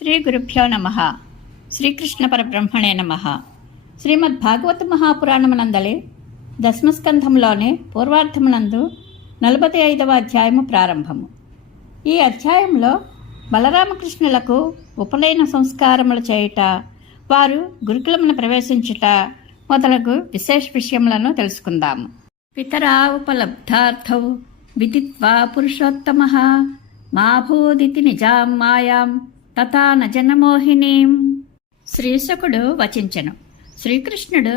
శ్రీ గురుభ్యో నమ. శ్రీకృష్ణ పరబ్రహ్మణే నమ. శ్రీమద్భాగవత మహాపురాణమునందలి దశమస్కంధంలోని పూర్వార్థమునందు 45వ అధ్యాయము ప్రారంభము. ఈ అధ్యాయంలో బలరామకృష్ణులకు ఉపనయన సంస్కారములు చేయుట, వారు గురుకులమును ప్రవేశించుట మొదలగు విశేష విషయములను తెలుసుకుందాము. పితరా ఉపలబ్ధార్థౌ విదిత్వా పురుషోత్తమః మా భూదితి నిజాం మాయాం తథా నజనమోహినీం. శ్రీశకుడు వచించెను. శ్రీకృష్ణుడు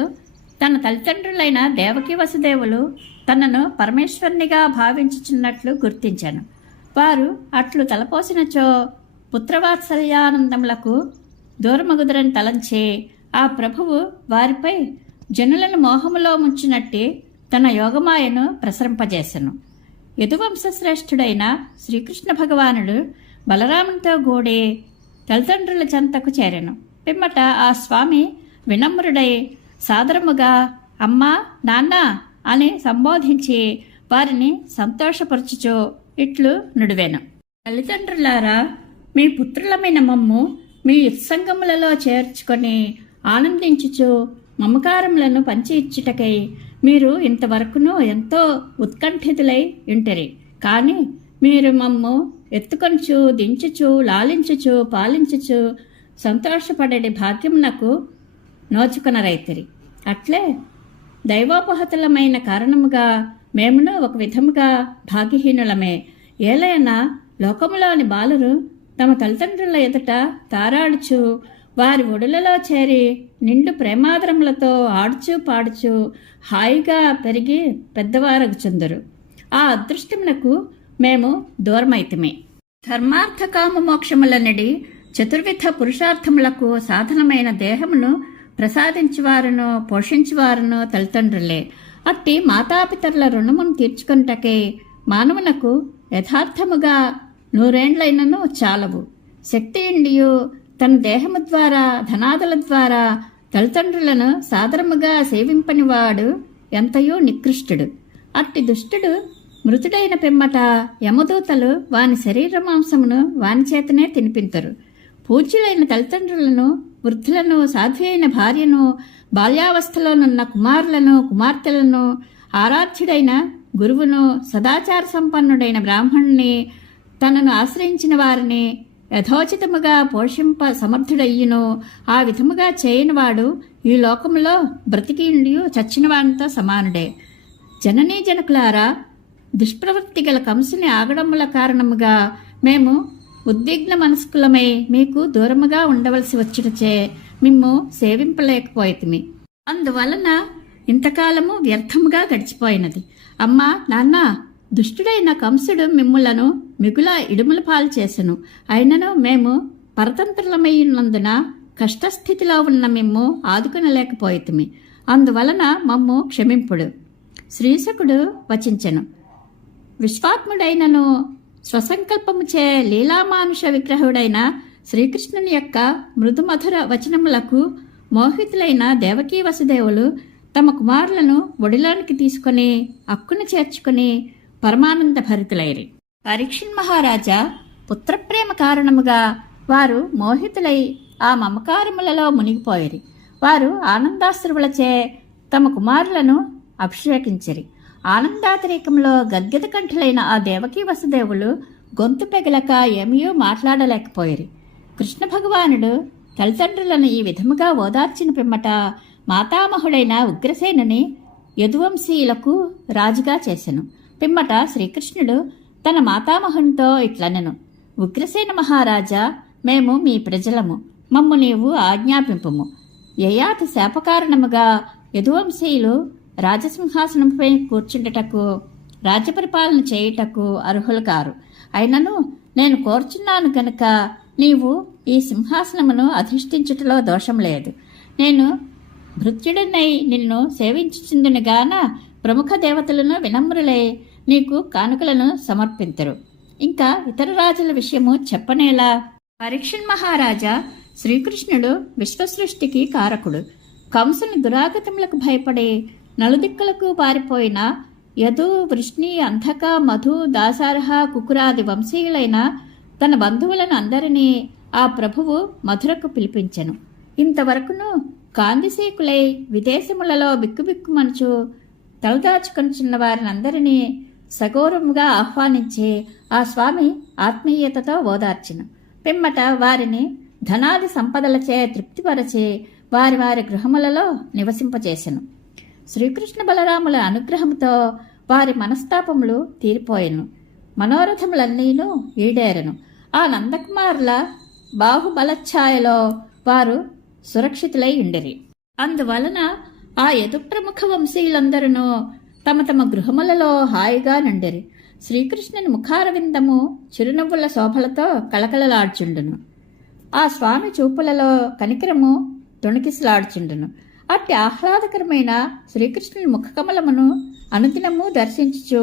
తన తల్లిదండ్రులైన దేవకీ వసుదేవులు తనను పరమేశ్వరునిగా భావించుచున్నట్లు గుర్తించెను. వారు అట్లు తలపోసినచో పుత్రవాత్సల్యానందములకు దూరమగుదరని తలంచి ఆ ప్రభువు వారిపై జనులను మోహములో ముంచినట్టి తన యోగమాయను ప్రసరింపజేసెను. యదువంశశ్రేష్ఠుడైన శ్రీకృష్ణ భగవానుడు బలరామునితో కూడి తల్లిదండ్రుల చెంతకు చేరెను. పిమ్మట ఆ స్వామి వినమ్రుడై సాదరముగా అమ్మా నాన్న అని సంబోధించి వారిని సంతోషపరచుచు ఇట్లు నుడివెను. తల్లిదండ్రులారా, మీ పుత్రులమైన మమ్ము మీ ఉత్సంగములలో చేర్చుకొని ఆనందించుచు మమకారములను పంచి ఇచ్చుటకై మీరు ఇంతవరకును ఎంతో ఉత్కంఠితులై ఉంటరి. కాని మీరు మమ్ము ఎత్తుకొనుచు దించుచు లాలించుచు పాలించుచు సంతోషపడే భాగ్యమునకు నోచుకొనరైతిరి. అట్లే దైవోపహతులమైన కారణముగా మేమును ఒక విధముగా భాగ్యహీనులమే. ఏలైనా లోకములోని బాలురు తమ తల్లిదండ్రుల ఎదుట తారాడుచు వారి ఒడులలో చేరి నిండు ప్రేమాదరములతో ఆడుచు పాడుచు హాయిగా పెరిగి పెద్దవారగుచుందరు. ఆ అదృష్టమునకు మేము దూరమైతిమే. ధర్మార్థ కామ మోక్షములనడి చతుర్విధ పురుషార్థములకు సాధనమైన దేహమును ప్రసాదించువారును పోషించువారును తల్లిదండ్రులే. అట్టి మాతాపితరుల రుణమును తీర్చుకొనుటకే మానవునకు యథార్థముగా 100 ఏండ్లైనను చాలవు. శక్తి ఇండియు తన దేహము ద్వారా ధనాదుల ద్వారా తల్లిదండ్రులను సాదరముగా సేవింపనివాడు ఎంతయో నికృష్టుడు. అట్టి దుష్టుడు మృతుడైన పిమ్మట యమదూతలు వాని శరీర మాంసమును వాని చేతనే తినిపింతరు. పూజ్యులైన తల్లిదండ్రులను, వృద్ధులను, సాధ్వి అయిన భార్యను, బాల్యావస్థలోనున్న కుమారులను కుమార్తెలను, ఆరాధ్యుడైన గురువును, సదాచార సంపన్నుడైన బ్రాహ్మణుని, తనను ఆశ్రయించిన వారిని యథోచితముగా పోషింప సమర్థుడయ్యును. ఆ విధముగా చేయనివాడు ఈ లోకములో బ్రతికిండి చచ్చిన వానితో సమానుడే. జననీ జనకులారా, దుష్ప్రవృత్తి గల కంసుని ఆగడముల కారణముగా మేము ఉద్విగ్న మనస్కులమై మీకు దూరముగా ఉండవలసి వచ్చుటచే మిమ్ము సేవింపలేకపోయితిమి. అందువలన ఇంతకాలము వ్యర్థముగా గడిచిపోయినది. అమ్మా నాన్న, దుష్టుడైన కంసుడు మిమ్ములను మిగుల ఇడుముల పాలు చేసెను. అయినను మేము పరతంత్రులమైనందున కష్టస్థితిలో ఉన్న మిమ్ము ఆదుకొనలేకపోయితిమి. అందువలన మమ్ము క్షమింపుడు. శ్రీశకుడు వచించెను. విశ్వాత్ముడైనను స్వసంకల్పముచే లీలామానుష విగ్రహుడైన శ్రీకృష్ణుని యొక్క మృదుమధుర వచనములకు మోహితులైన దేవకీ వసుదేవులు తమ కుమారులను ఒడిలోనికి తీసుకుని అక్కును చేర్చుకుని పరమానంద భరితులైరి. పరీక్షిన్ మహారాజా పుత్రప్రేమ కారణముగా వారు మోహితులై ఆ మమకారములలో మునిగిపోయిరి. వారు ఆనందాశ్రువులచే తమ కుమారులను అభిషేకించిరి. ఆనందాతిరేకంలో గద్గద కంఠులైన ఆ దేవకీ వసుదేవులు గొంతు పెగలక ఏమీయూ మాట్లాడలేకపోయిరి. కృష్ణ భగవానుడు తల్లిదండ్రులను ఈ విధముగా ఓదార్చిన పిమ్మట మాతామహుడైన ఉగ్రసేనుని యదువంశీయులకు రాజుగా చేసెను. పిమ్మట శ్రీకృష్ణుడు తన మాతామహునితో ఇట్లనెను. ఉగ్రసేన మహారాజా, మేము మీ ప్రజలము. మమ్ము నీవు ఆజ్ఞాపింపుము. యయాతి శాపకారణముగా యదువంశీయులు రాజసింహాసనంపై కూర్చుండటకు, రాజ్యపరిపాలన చేయుటకు అర్హులు కారు. అయినను నేను కోరుచున్నాను గనుక నీవు ఈ సింహాసనమును అధిష్ఠించుటలో దోషం లేదు. నేను భృత్యుడినై నిన్ను సేవించుచుందునుగాన ప్రముఖ దేవతలను వినమ్రులై నీకు కానుకలను సమర్పించరు. ఇంకా ఇతర రాజుల విషయము చెప్పనేలా. పరీక్షణ్ మహారాజా, శ్రీకృష్ణుడు విశ్వసృష్టికి కారకుడు. కంసుని దురాగతములకు భయపడి నలుదిక్కులకు పారిపోయిన యదు, వృష్ణి, అంధక, మధు, దాసారహ, కుకురాది వంశీయులైన తన బంధువులను అందరినీ ఆ ప్రభువు మధురకు పిలిపించెను. ఇంతవరకును కాందిశీకులై విదేశములలో బిక్కుబిక్కుమనుచు తలదాచుకొనుచున్న వారినందరినీ సగౌరవముగా ఆహ్వానించి ఆ స్వామి ఆత్మీయతతో ఓదార్చెను. పిమ్మట వారిని ధనాది సంపదలచే తృప్తిపరచి వారి వారి గృహములలో నివసింపజేసెను. శ్రీకృష్ణ బలరాముల అనుగ్రహంతో వారి మనస్తాపములు తీరిపోయెను. మనోరథములన్నీను ఈడేరెను. ఆ నందకుమారుల బాహుబలఛాయలో వారు సురక్షితులై ఉండిరి. అందువలన ఆ యదుప్రముఖ వంశీయులందరూ తమ తమ గృహములలో హాయిగా నుండిరి. శ్రీకృష్ణుని ముఖారవిందము చిరునవ్వుల శోభలతో కళకళలాడ్చుండును. ఆ స్వామి చూపులలో కనికరము తొణికిసలాడ్చుండును. అట్టి ఆహ్లాదకరమైన శ్రీకృష్ణుని ముఖకమలమును అనుదినము దర్శించుచు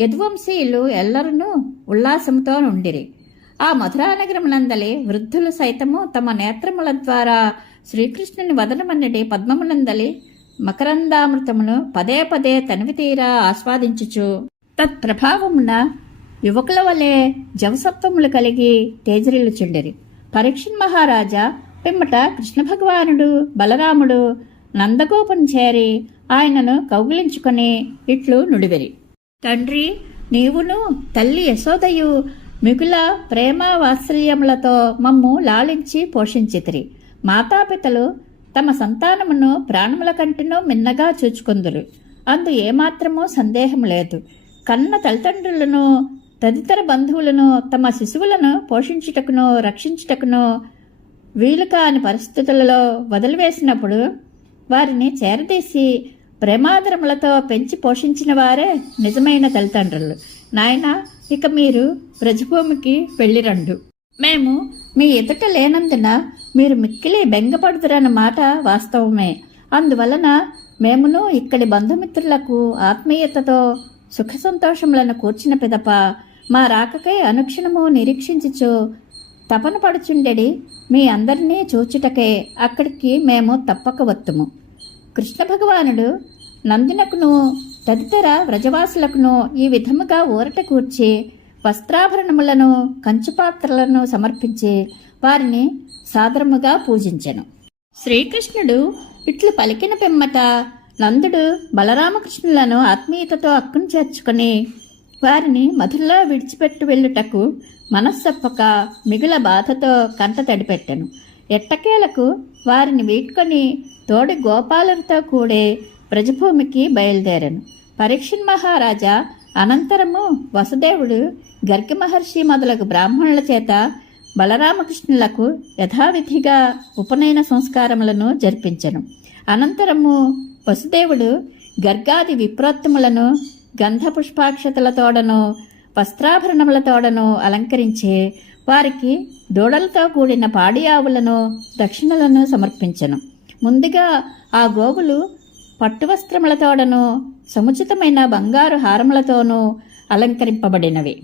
యదువంశీయులు ఎల్లరూ ఉల్లాసముతో నుండిరి. ఆ మధురానగరమునందలి వృద్ధులు సైతము తమ నేత్రముల ద్వారా శ్రీకృష్ణుని వదనమన్నటి పద్మమునందలి మకరందామృతమును పదే పదే తనివితీరా ఆస్వాదించుచు తత్ప్రభావమున యువకుల వలె జవసత్వములు కలిగి తేజరిల్లుచుండిరి. పరీక్షణ్ మహారాజా పిమ్మట కృష్ణ భగవానుడు బలరాముడు నందగోపను చేరి ఆయనను కౌగిలించుకొని ఇట్లు నుడివిరి. తండ్రి, నీవును తల్లి యశోదయు మిగుల ప్రేమ వాత్సల్యములతో మమ్ము లాలించి పోషించితిరి. మాతాపితలు తమ సంతానమును ప్రాణముల కంటెనూ మిన్నగా చూచుకొందురు. అందు ఏమాత్రమూ సందేహం లేదు. కన్న తల్లిదండ్రులను తదితర బంధువులను తమ శిశువులను పోషించుటకును రక్షించుటకును వీలు కాని పరిస్థితులలో వదిలివేసినప్పుడు వారిని చేరదీసి ప్రేమాదరములతో పెంచి పోషించిన వారే నిజమైన తల్లిదండ్రులు. నాయనా, ఇక మీరు బ్రజభూమికి వెళ్ళిరండు. మేము మీ ఎదుట లేనందున మీరు మిక్కిలి బెంగపడుతురన్న మాట వాస్తవమే. అందువలన మేమును ఇక్కడి బంధుమిత్రులకు ఆత్మీయతతో సుఖ సంతోషములను కూర్చిన పిదప మా రాకకై అనుక్షణము నిరీక్షించుచు తపన పడుచుండెడి మీ అందరినీ చూచుటకే అక్కడికి మేము తప్పక వత్తుము. కృష్ణ భగవానుడు నందినకును తదితర వ్రజవాసులకును ఈ విధముగా ఊరట కూర్చి వస్త్రాభరణములను కంచుపాత్రలను సమర్పించి వారిని సాదరముగా పూజించెను. శ్రీకృష్ణుడు ఇట్లు పలికిన పిమ్మట నందుడు బలరామకృష్ణులను ఆత్మీయతతో అక్కును చేర్చుకొని వారిని మధురలో విడిచిపెట్టి వెళ్ళుటకు మనస్సొప్పక మిగుల బాధతో కంట తడిపెట్టెను. ఎట్టకేలకు వారిని వీడ్కొని తోడి గోపాలులతో కూడే బ్రజభూమికి బయలుదేరాను. పరీక్షణ్ మహారాజా అనంతరము వసుదేవుడు గర్గ మహర్షి మొదలగు బ్రాహ్మణుల చేత బలరామకృష్ణులకు యథావిధిగా ఉపనయన సంస్కారములను జరిపించెను. అనంతరము వసుదేవుడు గర్గాది విప్రోత్తములను గంధ పుష్పాక్షతలతోడను వస్త్రాభరణములతోడను అలంకరించి వారికి దూడలతో కూడిన పాడి ఆవులను దక్షిణలను సమర్పించెను. ముందుగా ఆ గోవులు పట్టువస్త్రములతోడను సముచితమైన బంగారు హారములతోనూ అలంకరింపబడినవి.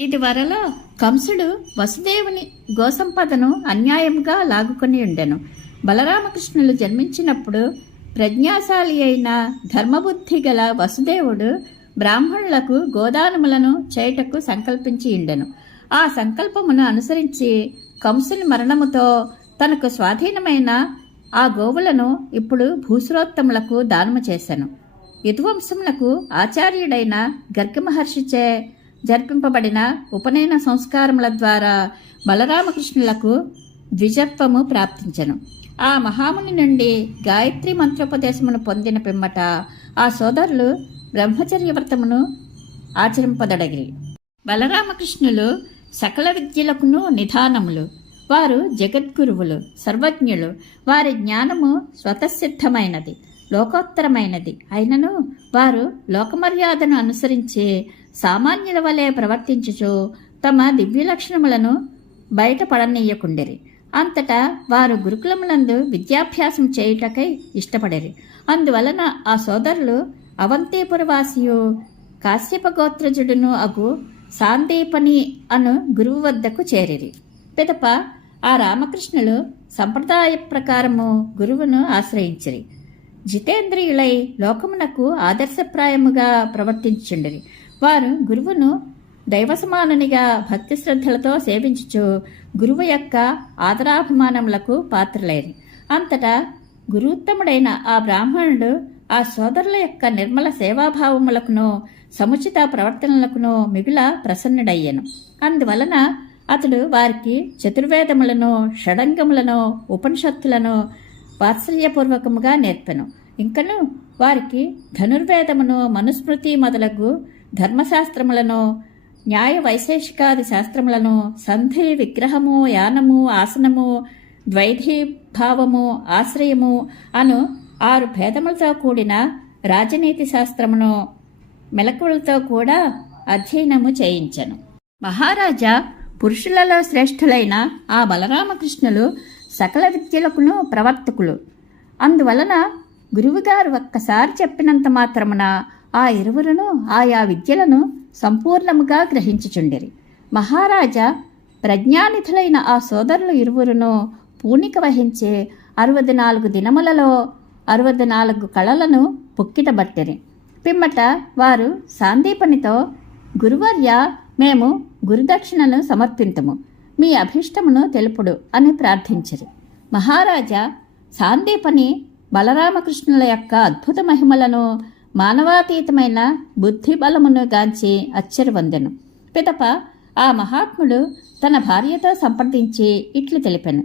ఇది వరలో కంసుడు వసుదేవుని గోసంపదను అన్యాయంగా లాగుకొని ఉండెను. బలరామకృష్ణులు జన్మించినప్పుడు ప్రజ్ఞాశాలి అయిన ధర్మబుద్ధి గల వసుదేవుడు బ్రాహ్మణులకు గోదానములను చేయుటకు సంకల్పించి ఉండెను. ఆ సంకల్పమును అనుసరించి కంసుని మరణముతో తనకు స్వాధీనమైన ఆ గోవులను ఇప్పుడు భూసురోత్తములకు దానము చేశాను. యదువంశములకు ఆచార్యుడైన గర్గ మహర్షిచే జరిపింపబడిన ఉపనయన సంస్కారముల ద్వారా బలరామకృష్ణులకు ద్విజత్వము ప్రాప్తించెను. ఆ మహాముని నుండి గాయత్రి మంత్రోపదేశమును పొందిన పిమ్మట ఆ సోదరులు బ్రహ్మచర్య వ్రతమును ఆచరింపదడగిరి. బలరామకృష్ణులు సకల విద్యలకును నిధానములు. వారు జగద్గురువులు, సర్వజ్ఞులు. వారి జ్ఞానము స్వతసిద్ధమైనది, లోకోత్తరమైనది. అయినను వారు లోకమర్యాదను అనుసరించి సామాన్యుల వలె ప్రవర్తించుచు తమ దివ్య లక్షణములను బయటపడనీయకుండిరి. అంతటా వారు గురుకులములందు విద్యాభ్యాసం చేయుటకై ఇష్టపడిరి. అందువలన ఆ సోదరులు అవంతిపురవాసియు కాశ్యపగోత్రజుడును అగు సాందీపని అను గురువు వద్దకు చేరిరి. పిదప ఆ రామకృష్ణులు సంప్రదాయ ప్రకారము గురువును ఆశ్రయించిరి. జితేంద్రియులై లోకమునకు ఆదర్శప్రాయముగా ప్రవర్తించుండిరి. వారు గురువును దైవసమానునిగా భక్తి శ్రద్ధలతో సేవించుచు గురువు యొక్క ఆదరాభిమానములకు పాత్రలేని. అంతటా గురువుత్తముడైన ఆ బ్రాహ్మణుడు ఆ సోదరుల యొక్క నిర్మల సేవాభావములకును సముచిత ప్రవర్తనలకును మిగుల ప్రసన్నుడయ్యను. అందువలన అతడు వారికి చతుర్వేదములను, షడంగములను, ఉపనిషత్తులను వాత్సల్యపూర్వకముగా నేర్పెను. ఇంకను వారికి ధనుర్వేదమును, మనుస్మృతి మొదలగు ధర్మశాస్త్రములను, న్యాయ వైశేషికాది శాస్త్రములను, సంధి, విగ్రహము, యానము, ఆసనము, ద్వైధీభావము, ఆశ్రయము అను 6 భేదములతో కూడిన రాజనీతి శాస్త్రమును మెలకువలతో కూడా అధ్యయనము చేయించెను. మహారాజా పురుషులలో శ్రేష్ఠులైన ఆ బలరామకృష్ణులు సకల విద్యలకును ప్రవర్తకులు. అందువలన గురువుగారు ఒక్కసారి చెప్పినంత మాత్రమున ఆ ఇరువురును ఆయా విద్యలను సంపూర్ణముగా గ్రహించుచుండిరి. మహారాజా ప్రజ్ఞానిధులైన ఆ సోదరులు ఇరువురును పూనిక వహించే 64 దినములలో 64 కళలను పుక్కిటబట్టిరి. పిమ్మట వారు సాందీపనితో, గురువర్య, మేము గురుదక్షిణను సమర్పింతుము, మీ అభీష్టమును తెలుపుడు అని ప్రార్థించిరి. మహారాజా సాందీపని బలరామకృష్ణుల యొక్క అద్భుత మహిమలను, మానవాతీతమైన బుద్ధి బలమును గాంచి ఆశ్చర్యవందెను. పిదప ఆ మహాత్ముడు తన భార్యతో సంప్రదించి ఇట్లు తెలిపెను: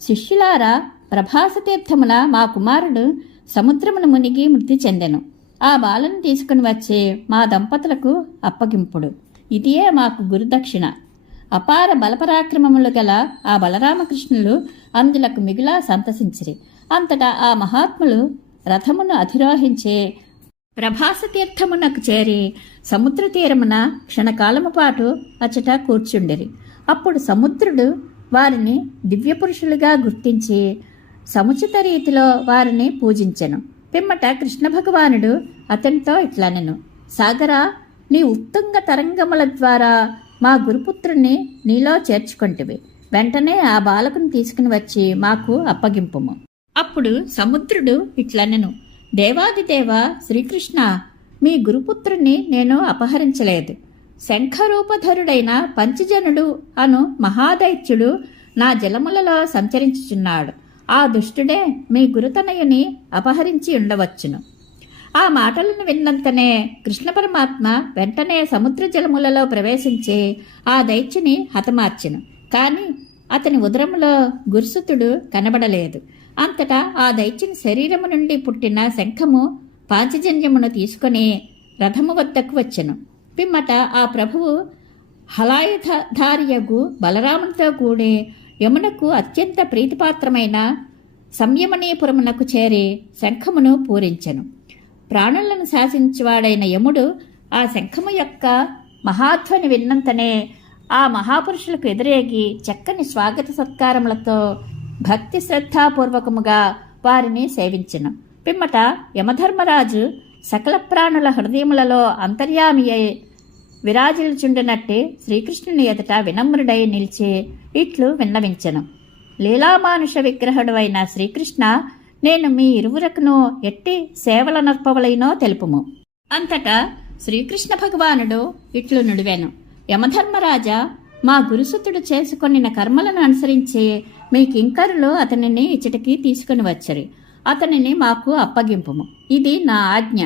శిష్యులారా, ప్రభాసతీర్థమున మా కుమారుడు సముద్రమును మునిగి మృతి చెందెను. ఆ బాలను తీసుకుని వచ్చి మా దంపతులకు అప్పగింపుడు. ఇదియే మాకు గురుదక్షిణ. అపార బలపరాక్రమములు గల ఆ బలరామకృష్ణులు అందులకు మిగులా సంతసించిరి. అంతటా ఆ మహాత్ములు రథమును అధిరోహించే ప్రభాసతీర్థమునకు చేరి సముద్ర తీరమున క్షణకాలము పాటు అచట కూర్చుండిరి. అప్పుడు సముద్రుడు వారిని దివ్యపురుషులుగా గుర్తించి సముచిత రీతిలో వారిని పూజించెను. పిమ్మట కృష్ణ భగవానుడు అతనితో ఇట్లనెను: సాగరా, నీ ఉత్తుంగ తరంగముల ద్వారా మా గురుపుత్రుణ్ణి నీలో చేర్చుకొంటివి. వెంటనే ఆ బాలకుని తీసుకుని వచ్చి మాకు అప్పగింపుము. అప్పుడు సముద్రుడు ఇట్లనెను: దేవాదిదేవ శ్రీకృష్ణ, మీ గురుపుత్రుణ్ణి నేను అపహరించలేదు. శంఖరూపధరుడైన పంచజనుడు అను మహాదైత్యుడు నా జలములలో సంచరించుచున్నాడు. ఆ దుష్టుడే మీ గురుతనయుని అపహరించి ఉండవచ్చును. ఆ మాటలను విన్నంతనే కృష్ణ పరమాత్మ వెంటనే సముద్ర జలములలో ప్రవేశించి ఆ దైత్యుని హతమార్చెను. కాని అతని ఉదరములో గురుసుతుడు కనబడలేదు. అంతటా ఆ దైత్యుని శరీరము నుండి పుట్టిన శంఖము పాంచజన్యమును తీసుకుని రథము వద్దకు వచ్చెను. పిమ్మట ఆ ప్రభువు హలాయుధారియగు బలరామునితో కూడి యమునకు అత్యంత ప్రీతిపాత్రమైన సంయమనీపురమునకు చేరి శంఖమును పూరించెను. ప్రాణులను శాసించువాడైన యముడు ఆ శంఖము యొక్క మహాధ్వని విన్నంతనే ఆ మహాపురుషులకు ఎదురేగి చక్కని స్వాగత సత్కారములతో భక్తి శ్రద్ధాపూర్వకముగా వారిని సేవించెను. పిమ్మట యమధర్మరాజు సకల ప్రాణుల హృదయములలో అంతర్యామి అయి విరాజిల్చుండినట్టే శ్రీకృష్ణుని ఎదుట వినమ్రుడై నిలిచి ఇట్లు విన్నవించెను: లీలామానుష విగ్రహుడైన శ్రీకృష్ణ, నేను మీ ఇరువురకును ఎట్టి సేవల నర్పవలైనో తెలుపుము. అంతటా శ్రీకృష్ణ భగవానుడు ఇట్లు నుడివెను: యమధర్మరాజా, మా గురుసుతుడు చేసుకొనిన కర్మలను అనుసరించి మీ కింకరులు అతనిని ఇచ్చటికి తీసుకుని వచ్చరి. అతనిని మాకు అప్పగింపుము. ఇది నా ఆజ్ఞ.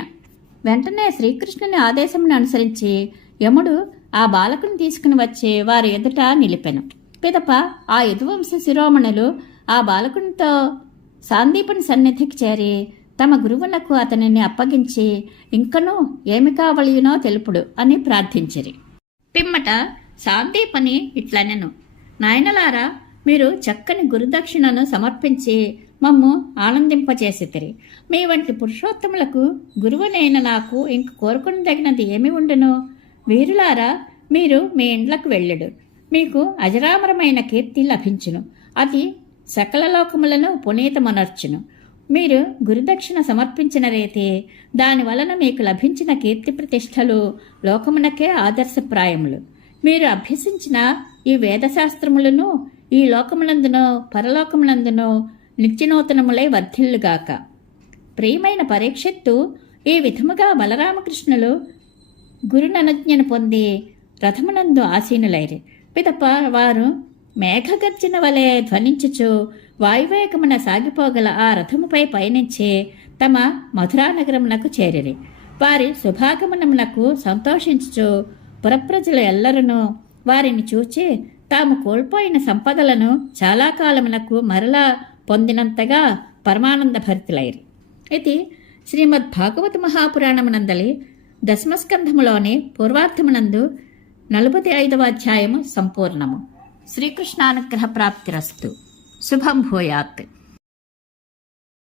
వెంటనే శ్రీకృష్ణుని ఆదేశమును అనుసరించి యముడు ఆ బాలకుని తీసుకుని వచ్చి వారి ఎదుట నిలిపెను. పిదప ఆ యదువంశ శిరోమణులు ఆ బాలకునితో సాందీపుని సన్నిధికి చేరి తమ గురువులకు అతనిని అప్పగించి ఇంకనూ ఏమి కావలియునో తెలుపుడు అని ప్రార్థించిరి. పిమ్మట సాందీపని ఇట్లనెను: నాయనలారా, మీరు చక్కని గురుదక్షిణను సమర్పించి మమ్ము ఆనందింపచేసితిరి. మీ వంటి పురుషోత్తములకు గురువునైన నాకు ఇంక కోరుకునదగినది ఏమి ఉండును? వీరులారా, మీరు మీ ఇండ్లకు వెళ్ళుడు. మీకు అజరామరమైన కీర్తి లభించును. అది సకల లోకములను పునీతమనర్చును. మీరు గురుదక్షిణ సమర్పించిన రీతి దాని వలన మీకు లభించిన కీర్తి ప్రతిష్టలు లోకమునకే ఆదర్శప్రాయములు. మీరు అభ్యసించిన ఈ వేదశాస్త్రములను ఈ లోకములందునో పరలోకములందునో నిత్యనూతనములై వర్ధిల్లుగాక. ప్రియమైన పరీక్షిత్తు, ఈ విధముగా బలరామకృష్ణులు గురుననుజ్ఞను పొంది రథమునందు ఆసీనులైరి. పిదప వారు మేఘగర్జన వలె ధ్వనించుచు వాయువేగమున సాగిపోగల ఆ రథముపై పయనించి తమ మధురానగరమునకు చేరిరి. వారి శుభాగమనమునకు సంతోషించుచు పురప్రజలు ఎల్లరూ వారిని చూచి తాము కోల్పోయిన సంపదలను చాలా కాలమునకు మరలా పొందినంతగా పరమానంద భరితులైరి. ఇది శ్రీమద్ భాగవత మహాపురాణమునందలి దశమస్కంధములోని పూర్వార్థమునందు 45వ అధ్యాయము సంపూర్ణము. శ్రీకృష్ణానుగ్రహ ప్రాప్తిరస్తు. శుభం భూయాత్.